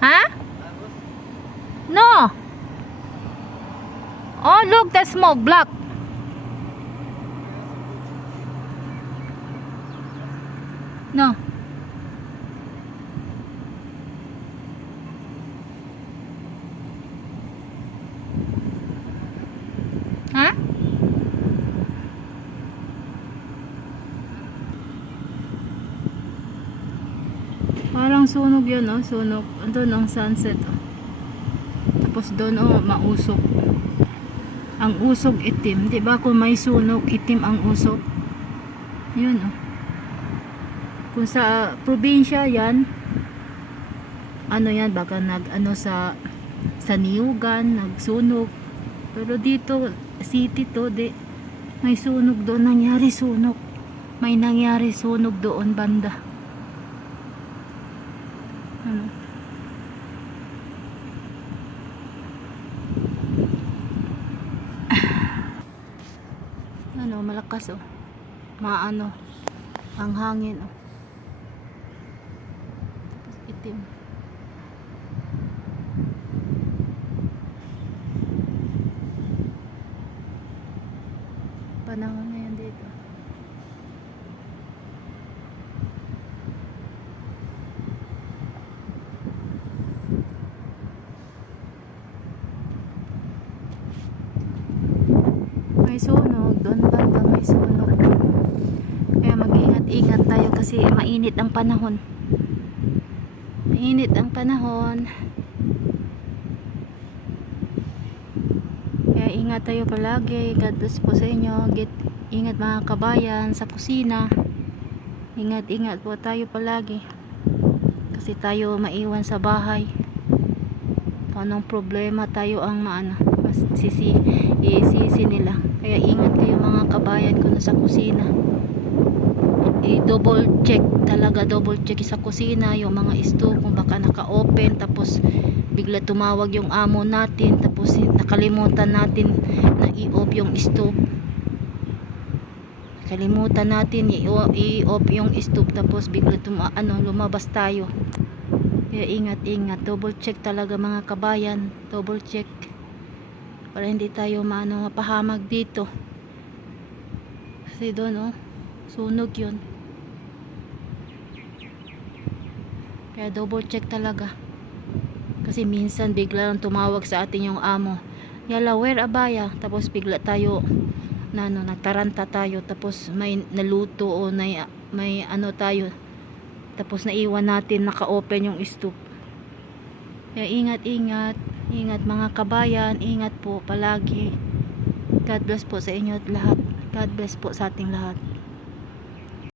Huh? No. Oh, look, the smoke black. No. Huh? Parang sunog yun, oh. Sunog. Doon ang sunset, oh. Tapos doon, oh, mausok. Ang usok itim. Diba kung may sunog, itim ang usok? Yun, oh. Kung sa probinsya yan, ano yan, baka nag-ano sa niyugan, nagsunog. Pero dito, city to, may sunog doon. Nangyari sunog. May nangyari sunog doon, banda. Ano? Ano, malakas, oh. Maano, ang hangin, oh. Tapos itim. Panahon na yan dito. May sunog doon, banda may sunog. Kaya mag-ingat-ingat tayo kasi mainit ang panahon. Mainit ang panahon. Kaya ingat tayo palagi. God bless po sa inyo. Ingat mga kabayan sa kusina. Ingat-ingat po tayo palagi. Kasi tayo maiwan sa bahay. Kung anong problema tayo ang isisi nila. Kaya ingat kayo mga kabayan ko na sa kusina. I-double check talaga, double check sa kusina yung mga stove kung baka naka-open tapos bigla tumawag yung amo natin tapos nakalimutan natin na i-off yung stove. Kalimutan natin i-off yung stove tapos bigla lumabas tayo. Kaya ingat-ingat, double check talaga mga kabayan, double check para hindi tayo mapahamag dito. Kasi doon, oh, sunog yun. Kaya double check talaga. Kasi minsan bigla lang tumawag sa atin yung amo. Yala, where abaya? Tapos bigla tayo nagtaranta tayo tapos may naluto o may ano tayo. Tapos naiwan natin naka-open yung stove. Kaya ingat-ingat. Ingat mga kabayan, ingat po palagi. God bless po sa inyo at lahat. God bless po sa ating lahat.